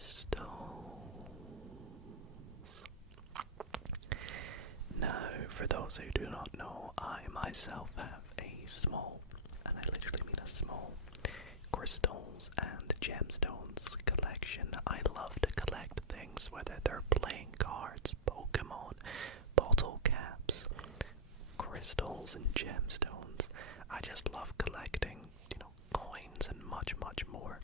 crystals. Now, for those who do not know, I myself have a small, and I literally mean a small, crystals and gemstones collection. I love to collect things, whether they're playing cards, Pokemon, bottle caps, crystals and gemstones. I just love collecting, coins and much, much more.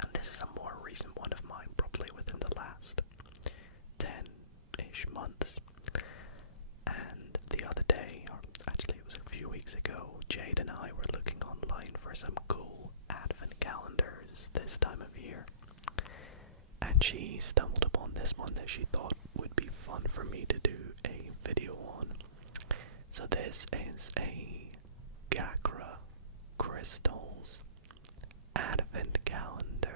And this is a more recent one of mine, probably within the last 10-ish months. And the other day, or actually it was a few weeks ago, Jade and I were looking online for some cool advent calendars this time of year. And she stumbled upon this one that she thought would be fun for me to do a video on. So this is a Gakra Crystals advent calendar.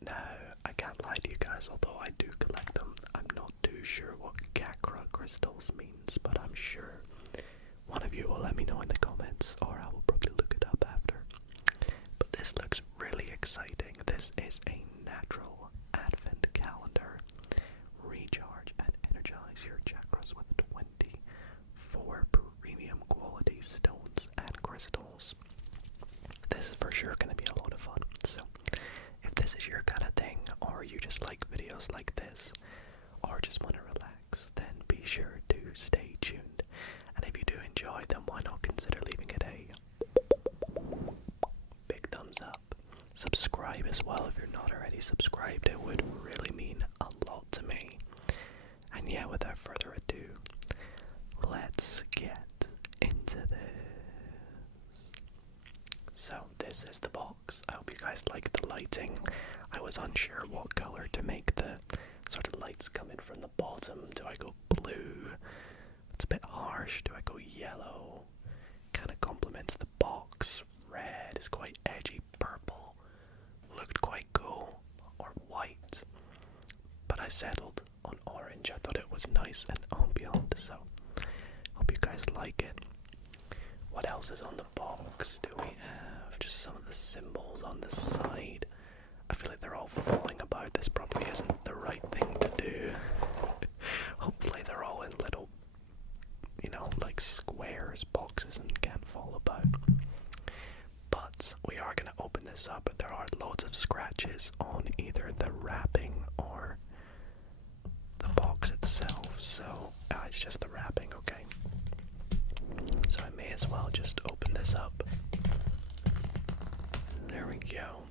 Now, I can't lie to you guys, although I do collect them, I'm not too sure what Gakra Crystals means, but I'm sure one of you will let me know in the comments, or I will probably look it up after. But this looks really exciting. This is a natural advent calendar. Recharge and energize your chakras with 24 premium quality stones and crystals. This is for sure going to be a lot of fun. So, if this is your kind of thing, or you just like videos like this, or just want to relax, then be sure to stay tuned. And if you do enjoy them, why not consider leaving it a big thumbs up. Subscribe as well if you're not already subscribed. It would really mean a lot to me. And yeah, without further ado, let's get into this. So this is the box. I hope you guys like the lighting. I was unsure what color to make the sort of lights coming from the bottom. Do I go blue? It's a bit harsh. Do I go yellow? Kind of complements the box. Red is quite edgy. Purple looked quite cool. Or white. But I settled on orange. I thought it was nice and ambient. So hope you guys like it. What else is on the box? Do we have just some of the symbols on the side? I feel like they're all falling about. This probably isn't the right thing to do. Hopefully they're all in little, like squares, boxes, and can't fall about. But we are going to open this up. There are loads of scratches on either the wrapping or the box itself. So it's just the wrapping, okay? So I may as well just open this up. There we go.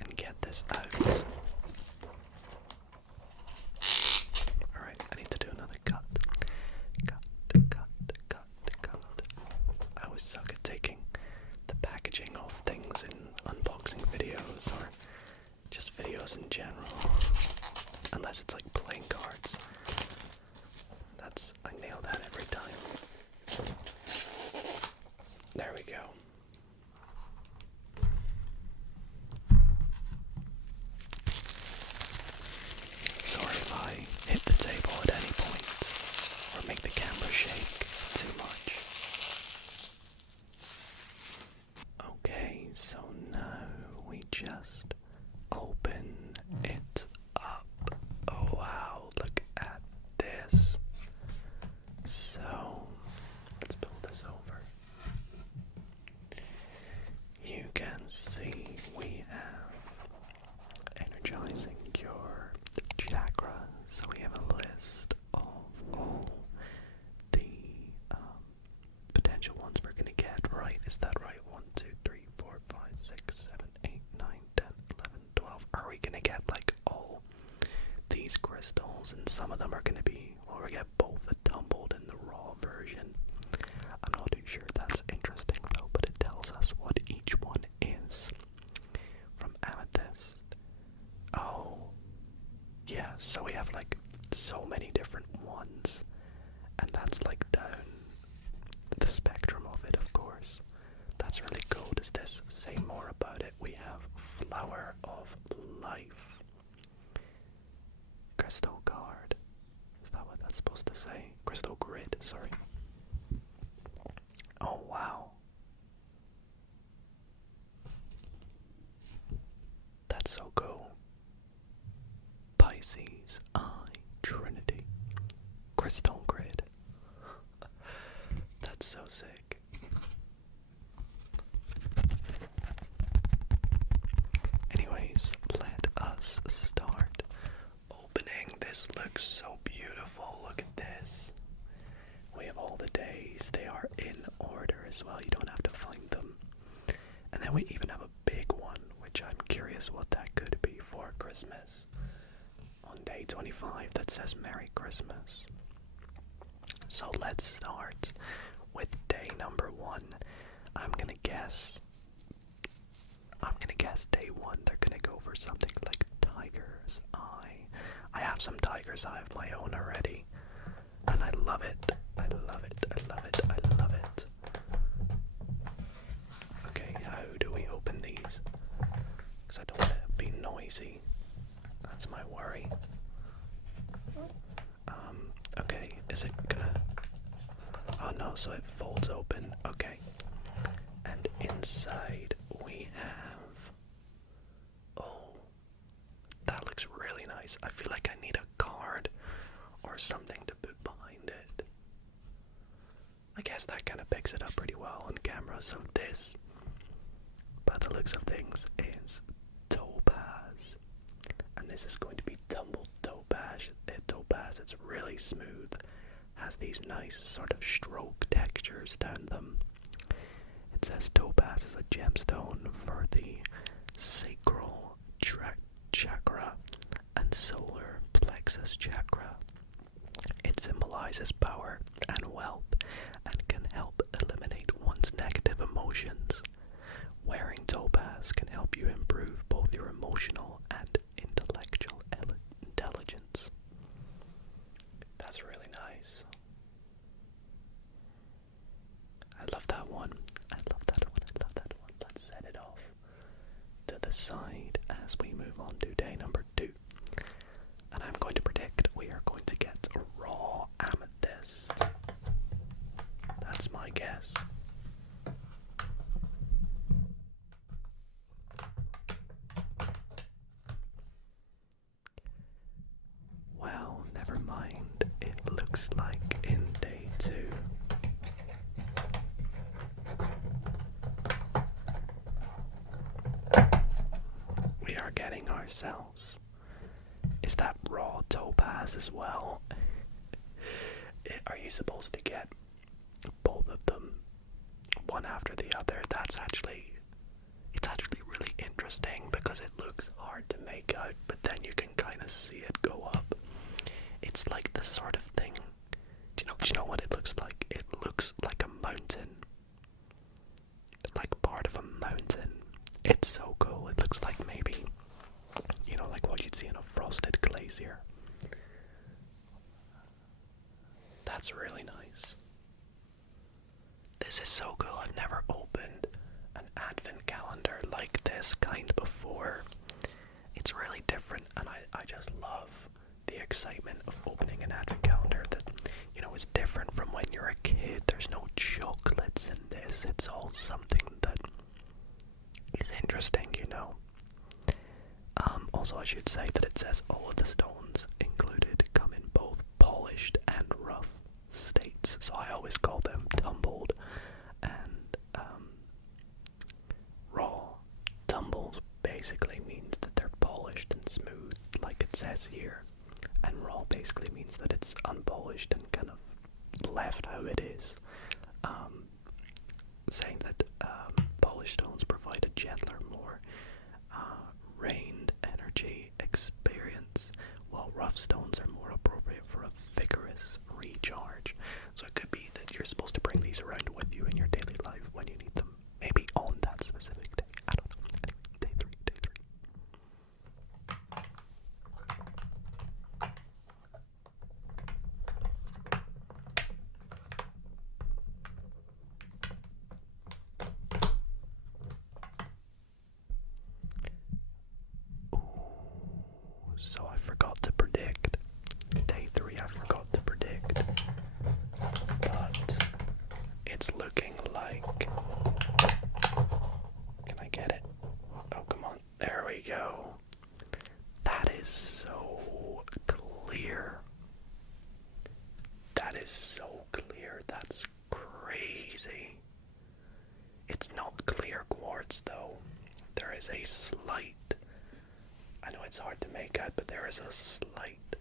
And get this out. Alright, I need to do another cut. Cut. I always suck at taking the packaging off things in unboxing videos or just videos in general. Unless it's like playing cards. I nail that every time. There we go. Sorry if I hit the table at any point or make the camera shake too much. Okay, so now we just open it up. Oh wow, look at this. So, let's build this over. You can see we have energizing your chakra. So we have a list of all the potential ones we're going to get, right? Is that right? 1, 2, 3, 4, 5, 6, 7, 8, 9, 10, 11, 12. Are we going to get like all these crystals? And some of them are going to be, we get both the tumbled and the raw version. I'm not too sure that's interesting though, but it tells us what each one is. From amethyst. Oh, yeah, so we have like so many different ones, and that's like down the spectrum of it, of course. That's really cool. Does this say more about it? We have Flower of Life. Crystal card. Is that what that's supposed to say? Crystal grid, sorry. Oh wow. Pisces, I, Trinity, Crystal Grid. That's so sick. Anyways, let us start opening. This looks so beautiful. Look at this. We have all the days. They are in order as well. You don't have to find them. And then we even have a big one, which I'm curious what that could be for Christmas. On day 25 that says Merry Christmas. So let's start with day number 1. I'm gonna guess day 1 they're gonna go for something like tiger's eye. I have some tiger's eye of my own already, and I love it. I love it. I love it. I love it. Okay, how do we open these? Because I don't want to be noisy. That's my worry. Okay, is it gonna... Oh no, so it folds open. Okay. And inside we have... Oh, that looks really nice. I feel like I need a card or something to put behind it. I guess that kind of picks it up pretty well on camera. So this, by the looks of things, is topaz. And this is going to be tumbled topaz. It's really smooth. Has these nice sort of stroke textures down them. It says topaz is a gemstone for the sacral chakra and solar plexus chakra. It symbolizes power and wealth and can help eliminate one's negative emotions. Wearing topaz can help you improve both your emotional and intellectual intelligence. That's really nice. I love that one. I love that one. I love that one. Let's set it off to the side as we move on to day number 2. And I'm going to predict we are going to get raw amethyst. That's my guess. Well, never mind. It looks like in day 2. We are getting ourselves. Is that raw topaz as well? Are you supposed to get both of them one after the other? It's actually really interesting because it looks hard to make out, but then you can kind of see it go up. It's like the sort of thing. Do you know what it looks like? It looks like a mountain. Like part of a mountain. It's so cool. It looks like maybe, like what you'd see in a frosted glacier. That's really nice. This is so cool. I've never opened an advent calendar like this kind before. It's really different, and I just love the excitement of opening an advent calendar that, is different from when you're a kid. There's no chocolates in this. It's all something that is interesting, Also, I should say that it says all of the stones included come in both polished and rough states. So I always call them tumbled and raw. Tumbled basically means that they're polished and smooth, like it says here. And raw basically means that it's unpolished and kind of left how it is. Saying that polished stones provide a gentler, more reined energy experience, while rough stones are more appropriate for a vigorous recharge. So it could be that you're supposed to bring these around with you in your daily life when you need them. Maybe on that specific day. I don't know. Anyway, day 3. So I forgot to predict. Day 3 I forgot to predict. But it's It's not clear quartz though. There is a slight, I know it's hard to make out, but there is a slight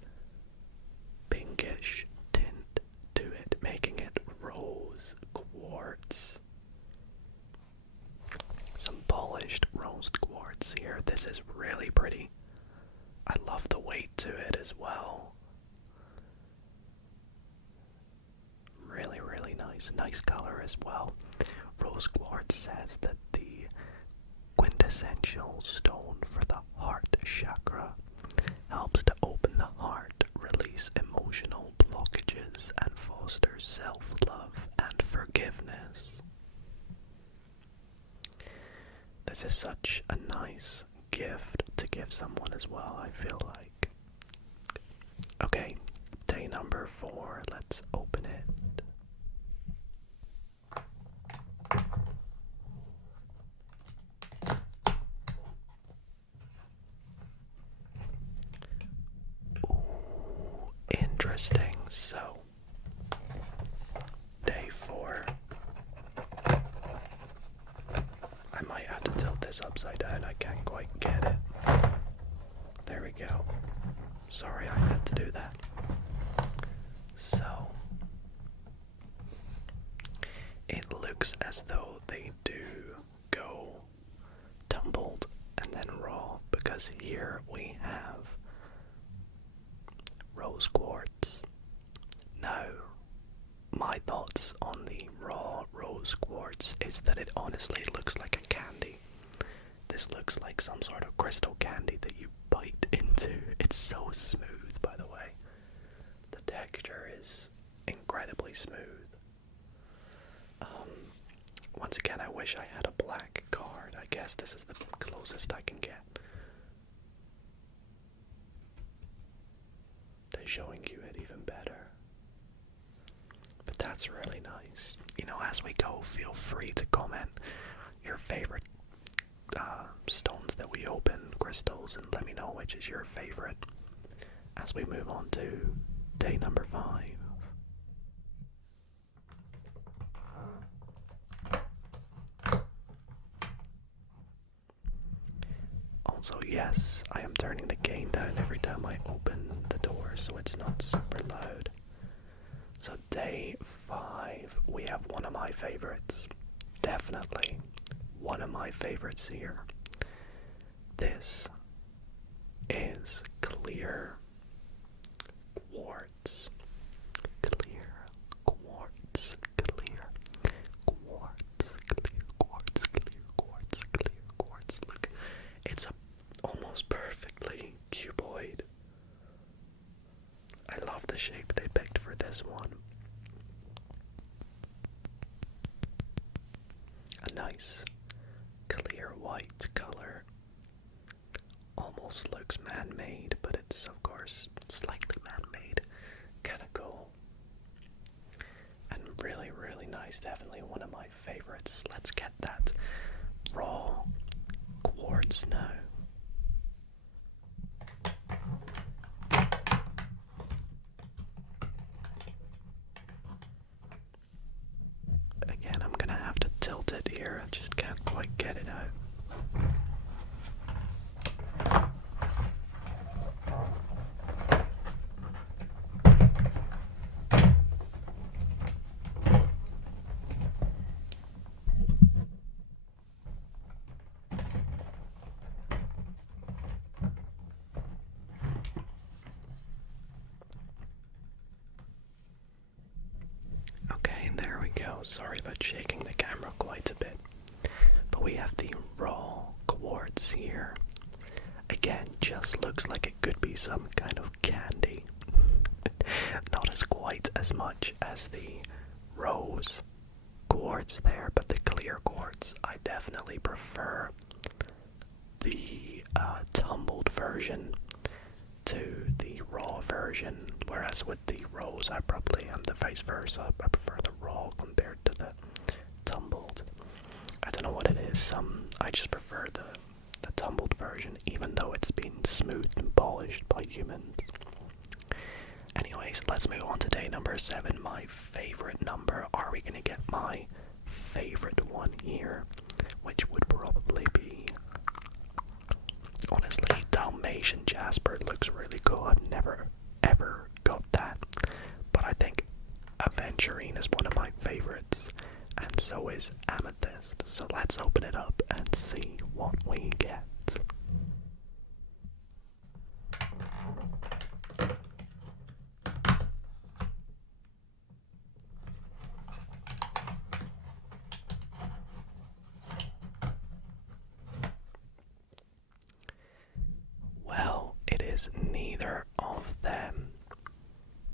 pinkish tint to it, making it rose quartz. Some polished rose quartz here. This is really pretty. I love the weight to it as well. Really, really nice. Nice color as well. Rose quartz says that the quintessential stone for the heart chakra helps to open the heart, release emotional blockages, and foster self-love and forgiveness. This is such a nice gift to give someone as well, I feel like. Okay, day number 4, let's open it. Ooh, interesting. So, day 4. I might have to tilt this upside down, I can't quite get it. There we go. Sorry I had to do that. So, it looks as though they do go tumbled and then raw, because here we have rose quartz. Now, my thoughts on the raw rose quartz is that it honestly looks like a candy. This looks like some sort of crystal candy that you bite into. It's so smooth, by the way. The texture is incredibly smooth. Once again, I wish I had a black card. I guess this is the closest I can get to showing you it even better. But that's really nice. You know, as we go, feel free to comment your favorite stones that we open, crystals, and let me know which is your favorite as we move on to day number 5. Also, yes, I am turning the gain down every time I open the door so it's not super loud. So day 5, we have one of my favorites. Definitely one of my favorites here. This is clear quartz. Clear quartz. Clear quartz. Clear quartz. Clear quartz. Clear quartz. Look, it's almost perfectly cuboid. I love the shape they picked for this one. A nice clear white color. Almost looks man-made, but it's of course slightly man-made. Kinda cool. And really, really nice. Definitely one of my favorites. Let's get that raw quartz now. Again, I'm gonna have to tilt it here. I just can't quite get it out. Okay, there we go. Sorry about shaking the camera quite a bit. But we have the raw quartz here. Again, just looks like it could be some kind of candy. Not as quite as much as the rose quartz there, but the clear quartz, I definitely prefer the tumbled version to the raw version, whereas with the rose I probably am the vice versa. I prefer the raw compared to the tumbled. I don't know what it is, I just prefer the tumbled version, even though it's been smoothed and polished by humans. Anyways, let's move on to day number 7, my favorite number. Are we gonna get my favorite one here? honest. So let's open it up and see what we get. Well, it is neither of them.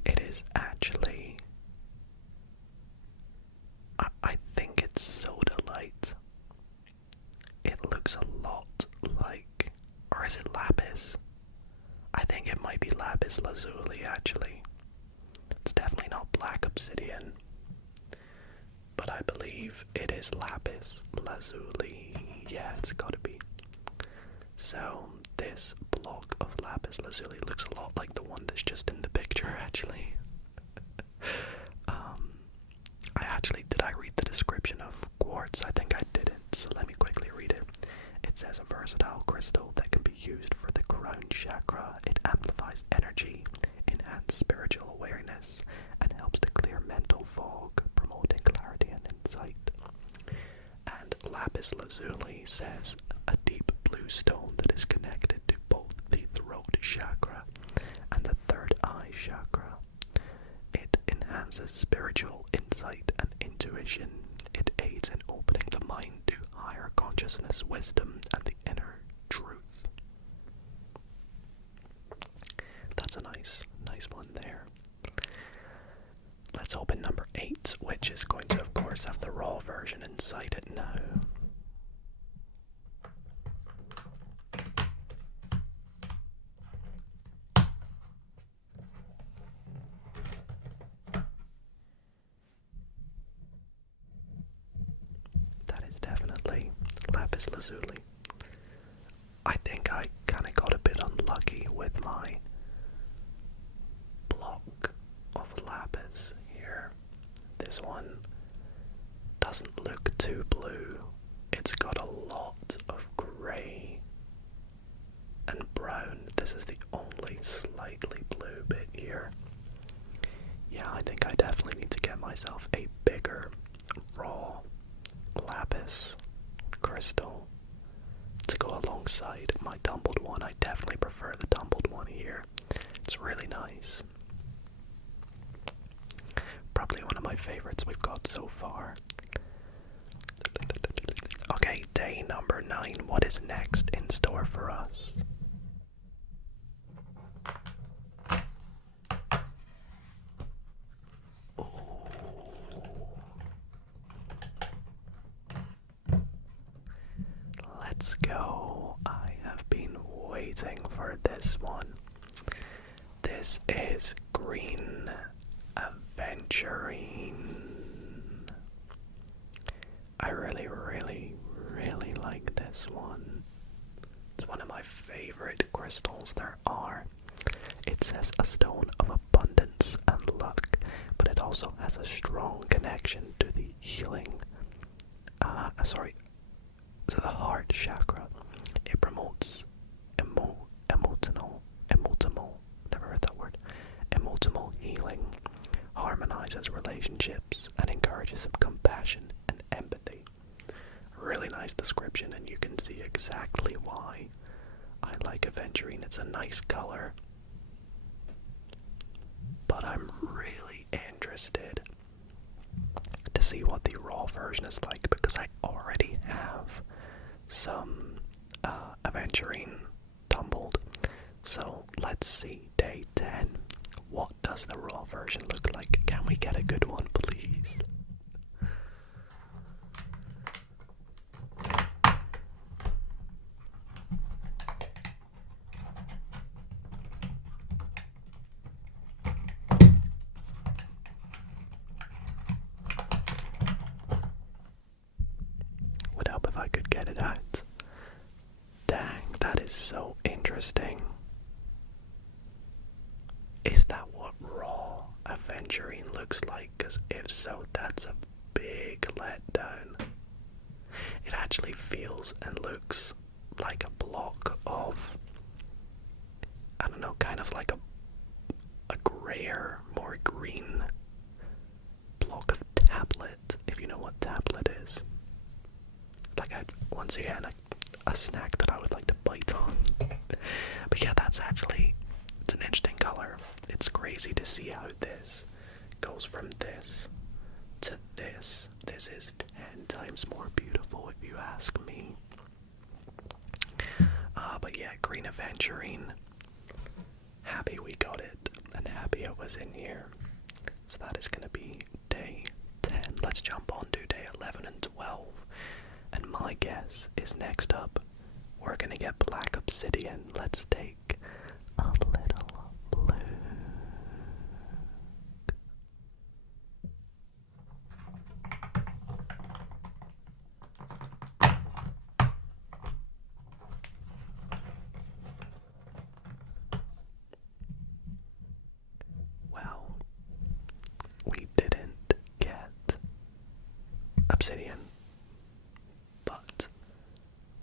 It is actually, I think it's soda light. It looks a lot like, or is it lapis? I think it might be lapis lazuli actually. It's definitely not black obsidian, but I believe it is lapis lazuli. Yeah, it's gotta be. So this block of lapis lazuli looks a lot like the one that's just in the picture actually. Did I read the description of quartz? I think I didn't, so let me quickly read it. It says a versatile crystal that can be used for the crown chakra. It amplifies energy, enhances spiritual awareness, and helps to clear mental fog, promoting clarity and insight. And lapis lazuli says a deep blue stone that is connected to both the throat chakra and the third eye chakra. It enhances spiritual insight and intuition. It aids in opening the mind to higher consciousness, wisdom, and the inner truth. That's a nice one there. Let's open number 8, which is going to, of course, have the raw version inside it now. That is definitely lapis lazuli. I think I kind of got a bit unlucky with my block of lapis here. This one doesn't look too blue. It's got a lot of grey and brown. This is the only slightly blue bit here. Yeah, I think I definitely need to get myself a bigger raw lapis crystal to go alongside my tumbled one. I definitely prefer the tumbled one here. It's really nice. Probably one of my favorites we've got so far. Okay, day number 9. What is next in store for us? Ooh. Let's go. I have been waiting for this one. This is Green Aventurine. I really like this one. It's one of my favorite crystals there are. It says a stone of abundance and luck, but it also has a strong connection to the healing, to the heart chakra. It promotes emotional healing, harmonizes relationships, and encourages compassion and empathy. Really nice description, and you can see exactly why I like aventurine. It's a nice color, but I'm really interested to see what the raw version is like, because I already have some aventurine tumbled. So let's see, day 10. What does the raw version look like? Can we get a good one, please? Would help if I could get it out. Dang, that is so interesting. Is that what raw aventurine looks like? Because if so, that's a big letdown. It actually feels and looks like a block of, I don't know, kind of like a grayer, more green block of tablet, if you know what tablet is. once again a snack that I would like to bite on. But yeah, that's actually, it's an interesting color. It's crazy to see how this goes from this to this. This is 10 times more beautiful if you ask me. But yeah, green aventurine. Happy we got it, and happy it was in here. So that is going to be day 10. Let's jump on to day 11 and 12. And my guess is next up, we're going to get black obsidian. Let's take a little look. Well, we didn't get obsidian, but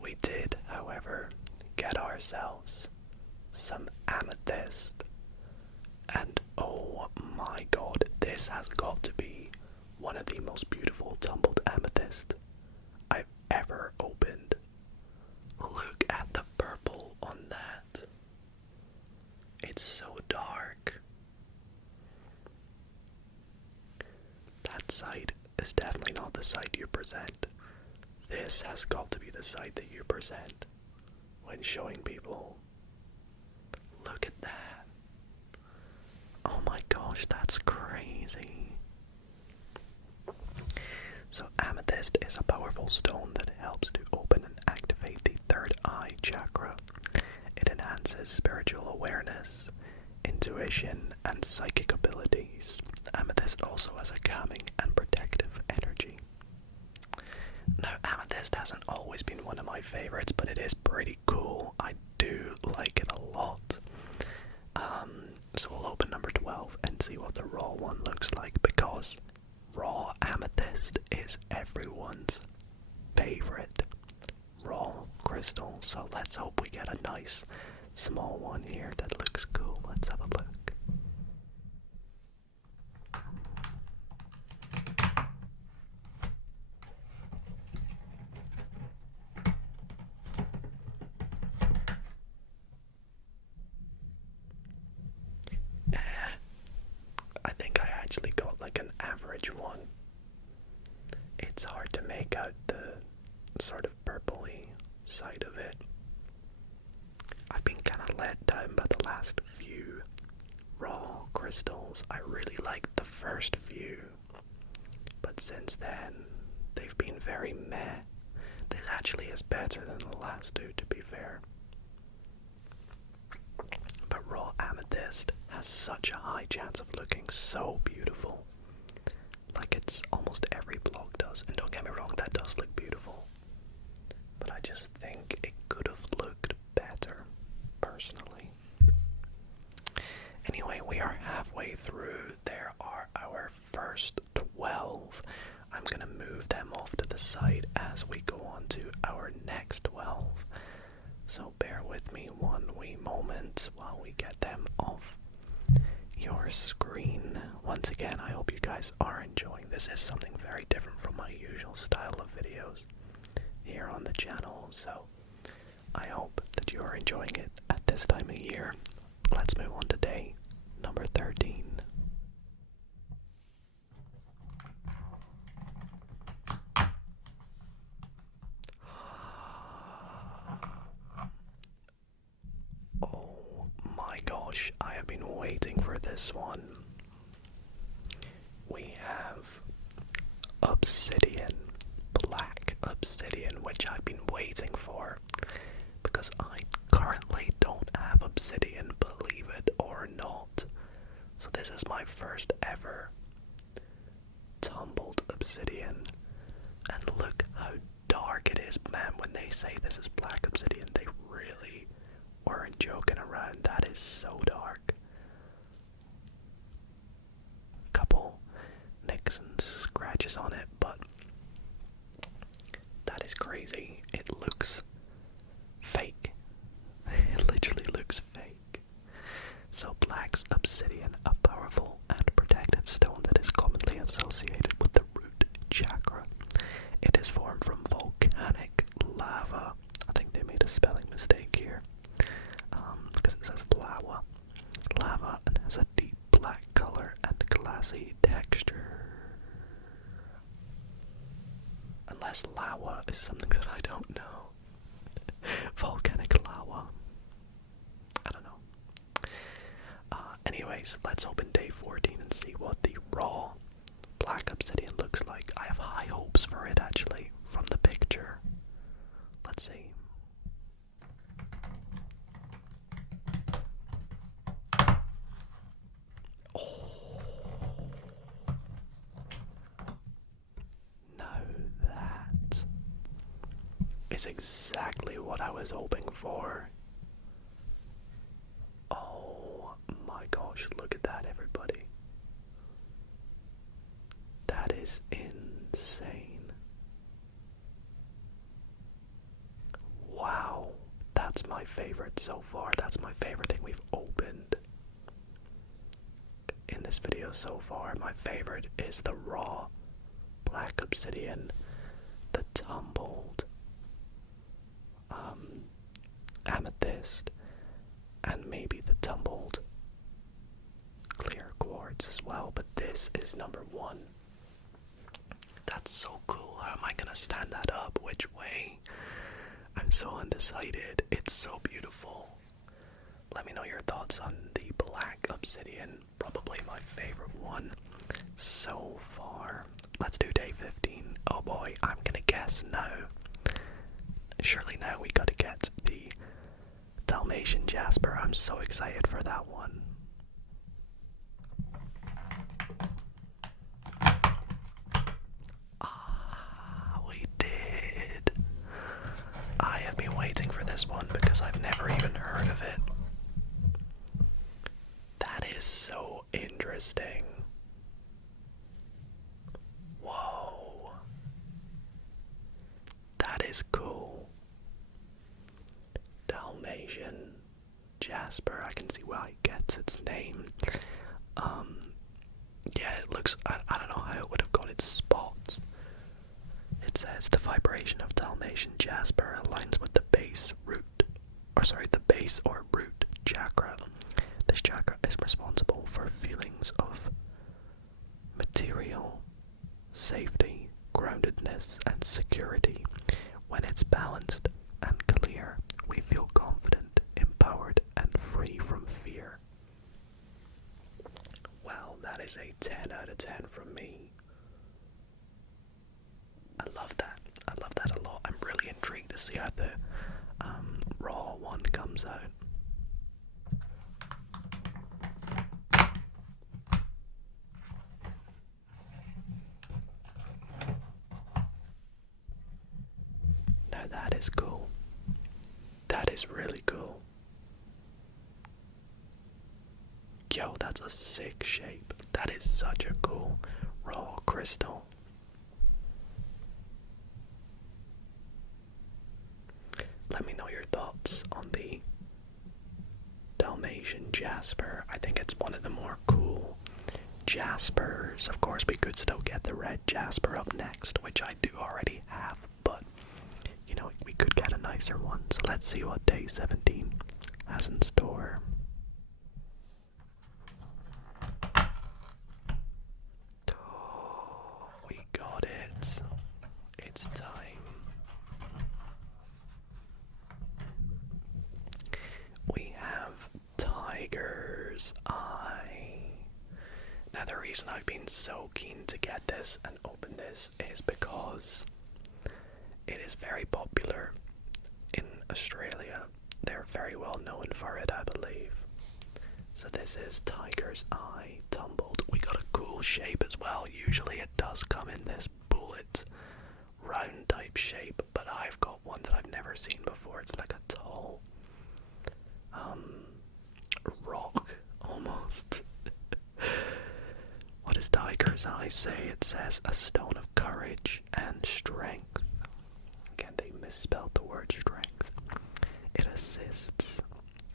we did, however, get ourselves some amethyst. And oh my god, this has got to be one of the most beautiful tumbled amethyst I've ever opened. Look at the purple on that. It's so dark. That side is definitely not the side you present. This has got to be the side that you present when showing people. Look at that. Oh my gosh, that's crazy. So amethyst is a powerful stone that helps to open and activate the third eye chakra. It enhances spiritual awareness, intuition, and psychic abilities. Amethyst also has a calming and protective energy. Now, amethyst hasn't always been one of my favorites, but it is pretty cool. I do like it a lot. So we'll open number 12 and see what the raw one looks like, because raw amethyst is everyone's favorite raw crystal. So let's hope we get a nice small one here that looks cool. Let's have a look. I think I actually got like an average one. It's hard to make out the sort of purpley side of it. I've been kind of let down by the last few raw crystals. I really liked the first few, but since then they've been very meh. This actually is better than the last two, to be fair. But raw amethyst has such a high chance of looking so beautiful. Like it's almost every block does. And don't get me wrong, that does look beautiful. But I just think it could have looked better, personally. Anyway, we are halfway through. There are our first 12. I'm going to move them off to the side as we go on to our next 12. So bear with me one wee moment while we get them off your screen. Once again, I hope you guys are enjoying. This is something very different from my usual style of videos here on the channel, so I hope that you are enjoying it at this time of year. Let's move on to day number 13. Oh my gosh, I have been waiting for this one. We have obsidian, black obsidian, which I've been waiting for because I currently don't have obsidian, believe it or not. So this is my first ever tumbled obsidian, and look how dark it is, man. When they say this is black obsidian, they really weren't joking around. That is so dark. Couple nicks and scratches on it, but that is crazy. It looks fake. It literally looks fake. So black's obsidian, a powerful and protective stone that is commonly associated with the root chakra. It is formed from volcanic lava glassy texture. Unless lava is something that I don't know. Volcanic lava. I don't know. Anyways, let's open day 14 and see what the raw black obsidian looks like. I have high hopes for it actually, from the picture. Let's see. Oh. Now that is exactly what I was hoping for. Oh my gosh, look at that, everybody. That is insane. Wow, that's my favorite so far. That's my favorite thing we've opened in this video so far. My favorite is the raw black obsidian, the tumbled amethyst, and maybe the tumbled clear quartz as well, but this is number one. That's so cool. How am I gonna stand that up? Which way? I'm so undecided. It's so beautiful. Let me know your thoughts on the black obsidian. Probably my favorite one so far. Let's do day 15. Oh boy, I'm gonna guess now. Surely now we gotta get the Dalmatian Jasper. I'm so excited for that one. We did. I have been waiting for this one because I've never even heard of it. That is so interesting. Whoa. That is cool. Dalmatian Jasper. I can see why it gets its name. Yeah, it looks, I don't know how it would have got its spots. It says the vibration of Dalmatian Jasper aligns with the base or root chakra. This chakra is responsible for feelings of material safety, groundedness, and security. When it's balanced and clear, we feel confident, empowered, and free from fear. Well, that is a 10 out of 10 from me. I love that. I love that a lot. I'm really intrigued to see how the raw one comes out. Now that is cool. That is really cool. Yo, that's a sick shape. That is such a cool raw crystal. Let me know your thoughts on the Dalmatian Jasper. I think it's one of the more cool Jaspers. Of course, we could still get the red Jasper up next, which I do already have, but, you know, we could get a nicer one. So let's see what day 17 has in store. Oh, we got it. It's time. We have Tiger's Eye. Now the reason I've been so keen to get this and open this is because it is very popular in Australia. They're very well known for it, I believe. So this is Tiger's Eye tumbled. We got a cool shape as well. Usually it does come in this bullet round type shape, but I've got one that I've never seen before. It's like a tall rock almost. What does Tiger's Eye say? It says a stone of courage and strength. Again, they misspelled the word strength. It assists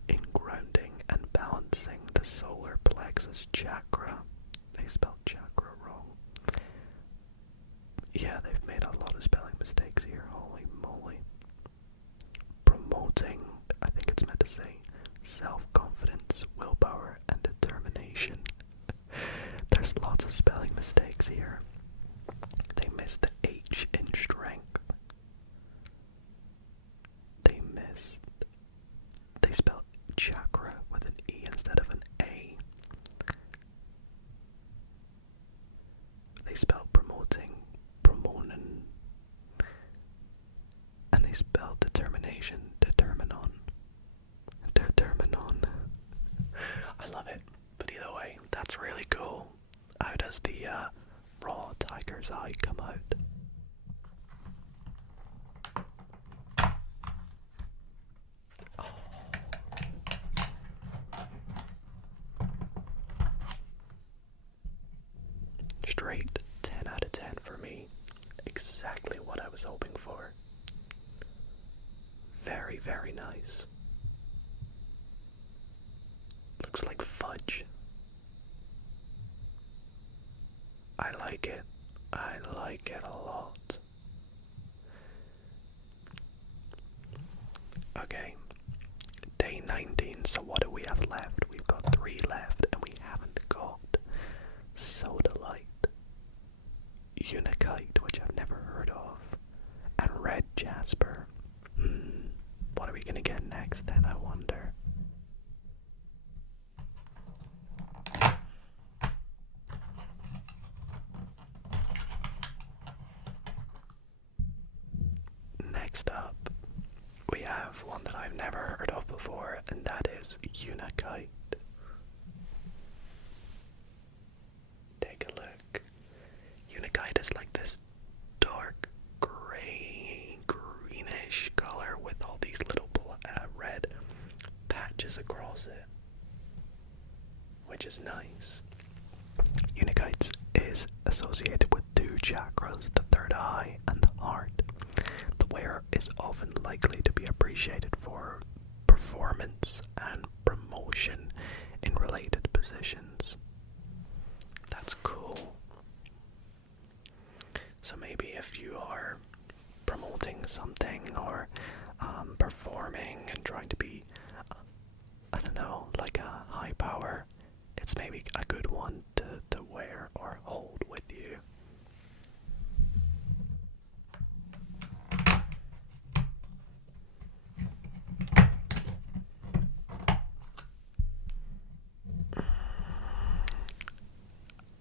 in grounding and balancing the solar plexus chakra. They spelled chakra wrong. Yeah, they've made a lot of spelling mistakes here. Holy moly. Promoting, I think it's meant to say, self-confidence, willpower, and determination. there's lots of spelling mistakes here. They missed the H in strength. They spelled chakra with an E instead of an A. They spelled promonin. And they spelled determination, determinon. I love it. But either way, that's really cool. How does the raw tiger's eye come out? Straight 10 out of 10 for me. Exactly what I was hoping for. Very, very nice. Looks like fudge. I like it. I like it a lot. Okay. Day 19, so what do we have left? We've got 3 left, and we haven't got Soda Light, Unikite, which I've never heard of, and Red Jasper. What are we gonna get next then, I wonder? Next up, we have one that I've never heard of before, and that is Unikite. Take a look. Unikite is like this dark gray, greenish color with all these little red patches across it, which is nice. Unikite is associated with 2 chakras, the third eye and the heart. The wearer is often likely to be appreciated for performance and promotion in related positions. That's cool. So maybe if you are promoting something or performing and trying to be, I don't know, like a high power, it's maybe a good one to wear or hold with you.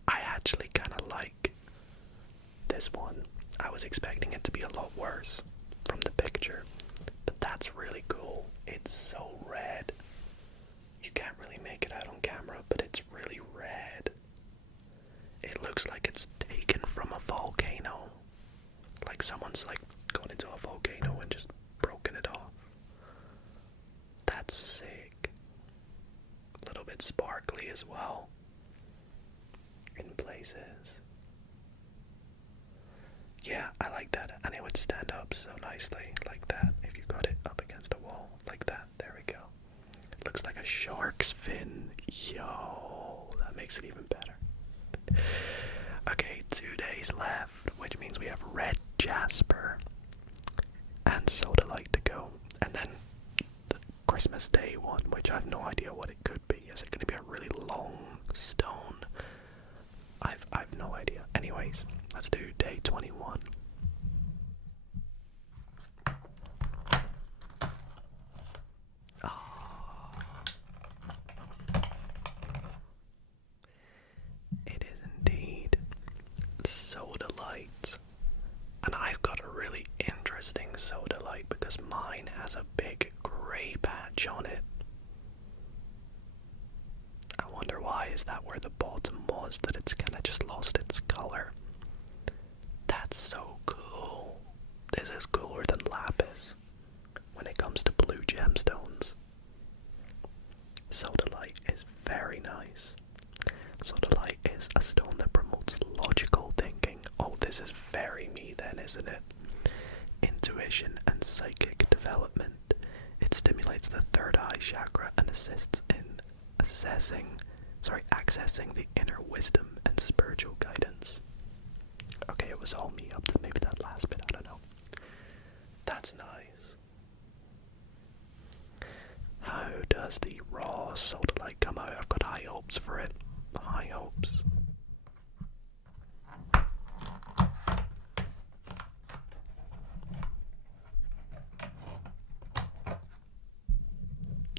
I actually kind of like this one. I was expecting it to be a lot worse from the picture, but that's really cool. It's so red. You can't really make it out on camera, but it's really red. It looks like it's taken from a volcano. Like someone's like gone into a volcano and just broken it off. That's sick. A little bit sparkly as well in places. Yeah, I like that, and it would stand up so nicely like that if you got it up against a wall like that. There we go. It looks like a shark's fin. Yo, that makes it even better. Okay, 2 days left, which means we have Red Jasper and Soda Light to go, and then the Christmas Day one, which I have no idea what it could be. Is it going to be a really long stone? I've no idea. Anyways, let's do day 21. Oh. It is indeed Soda Light. And I've got a really interesting Soda Light because mine has a big grey patch on it. I wonder why. Is that where the bottom was, that it's kind of just lost its color? That's so cool. This is cooler than lapis when it comes to blue gemstones. Sodalite is very nice. Sodalite is a stone that promotes logical thinking. Oh, this is very me then, isn't it? Intuition and psychic development. It stimulates the third eye chakra and assists in accessing the inner wisdom and spiritual guidance. Okay, it was all me up to maybe that last bit, I don't know. That's nice. How does the raw Sodalite come out? I've got high hopes for it. High hopes.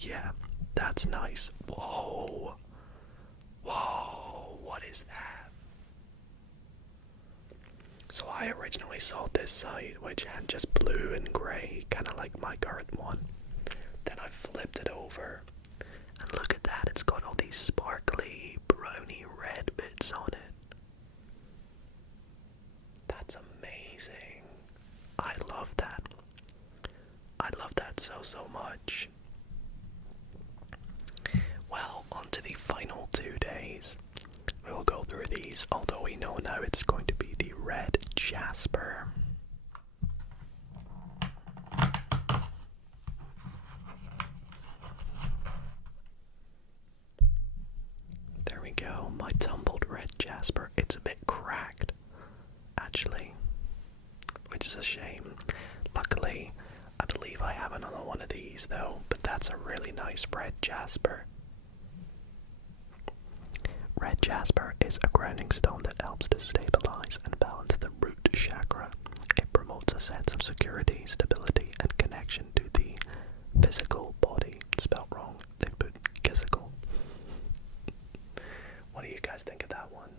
Yeah, that's nice. Whoa. Whoa, what is that? So I originally saw this side, which had just blue and grey, kind of like my current one. Then I flipped it over, and look at that, it's got all these sparkly, browny red bits on it. That's amazing. I love that. I love that so much. Well, on to the final 2 days. We will go through these, although we know now it's going to be the red jasper. There we go, my tumbled red jasper. It's a bit cracked, actually, which is a shame. Luckily, I believe I have another one of these though, but that's a really nice red jasper. Red jasper is a grounding stone that helps to stabilize and balance the root chakra. It promotes a sense of security, stability, and connection to the physical body. Spelled wrong, they put physical. What do you guys think of that one?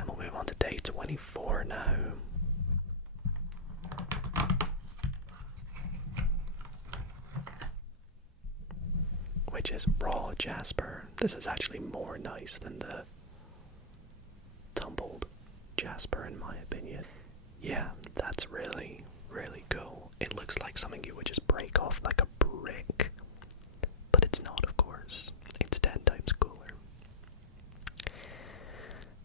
And we'll move on to day 24 now. Which is raw jasper. This is actually more nice than the tumbled jasper in my opinion. Yeah, that's really, really cool. It looks like something you would just break off like a brick. But it's not, of course. It's 10 times cooler.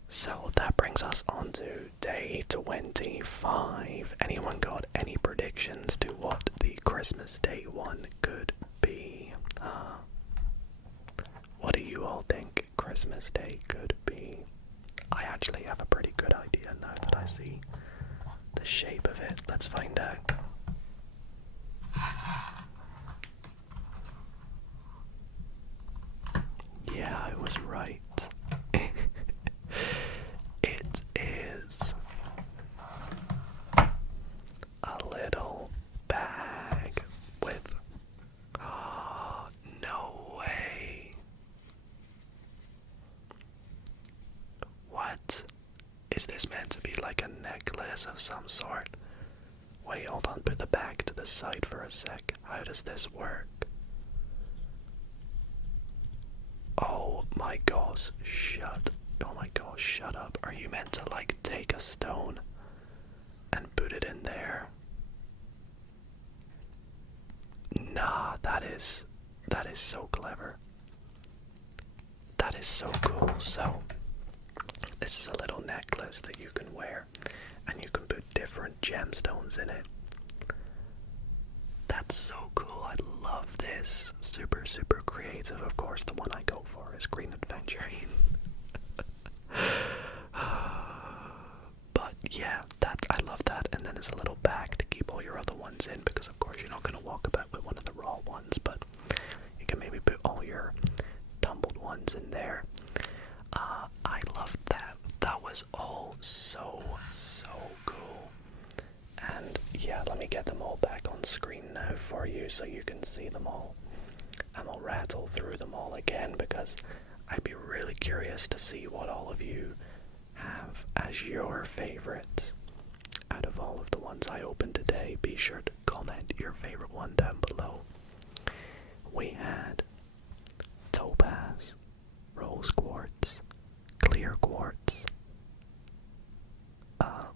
So that brings us on to day 25. Anyone got any predictions to what the Christmas Day one could be? What do you all think Christmas Day could be? I actually have a pretty good idea now that I see the shape of it. Let's find out. Yeah, I was right. It is a little bag with... Oh, no way. What? Is this meant to be like a necklace of some sort? Wait, hold on, put the bag to the side for a sec. How does this work? Oh my gosh, oh my gosh, shut up. Are you meant to like take a stone and put it in there? Nah, that is so clever. That is so cool. So, this is a little necklace that you can wear, and you can put different gemstones in it. That's so cool. I love this. Super, super creative. Of course, the one I go for is green adventuring. But yeah, I love that. And then there's a little bag to keep all your other ones in, because of course you're not going to walk about with one of the raw ones, but you can maybe put all your tumbled ones in there. I loved that. That was all so cool. And yeah, let me get them all back on screen now for you so you can see them all. And I'll rattle through them all again because I'd be really curious to see what all of you have as your favorites. Out of all of the ones I opened today, be sure to comment your favorite one down below. We had topaz, rose quartz, clear quartz,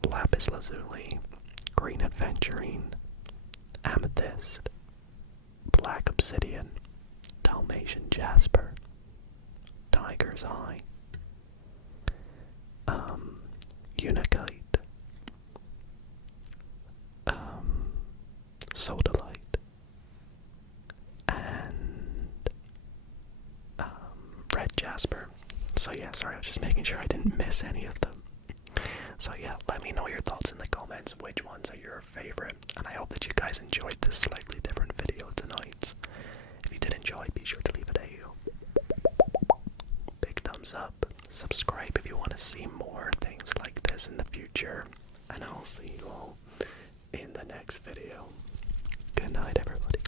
lapis lazuli, green aventurine, amethyst, black obsidian, Dalmatian jasper, tiger's eye, unakite, sodalite, and red jasper. So yeah, sorry, I was just making sure I didn't miss any of them. So yeah, let me know your thoughts in the comments, which ones are your favorite, and I hope that you guys enjoyed this slightly different video tonight. If you did enjoy, be sure to leave it a big thumbs up, subscribe if you want to see more things like this in the future, and I'll see you all in the next video. Good night, everybody.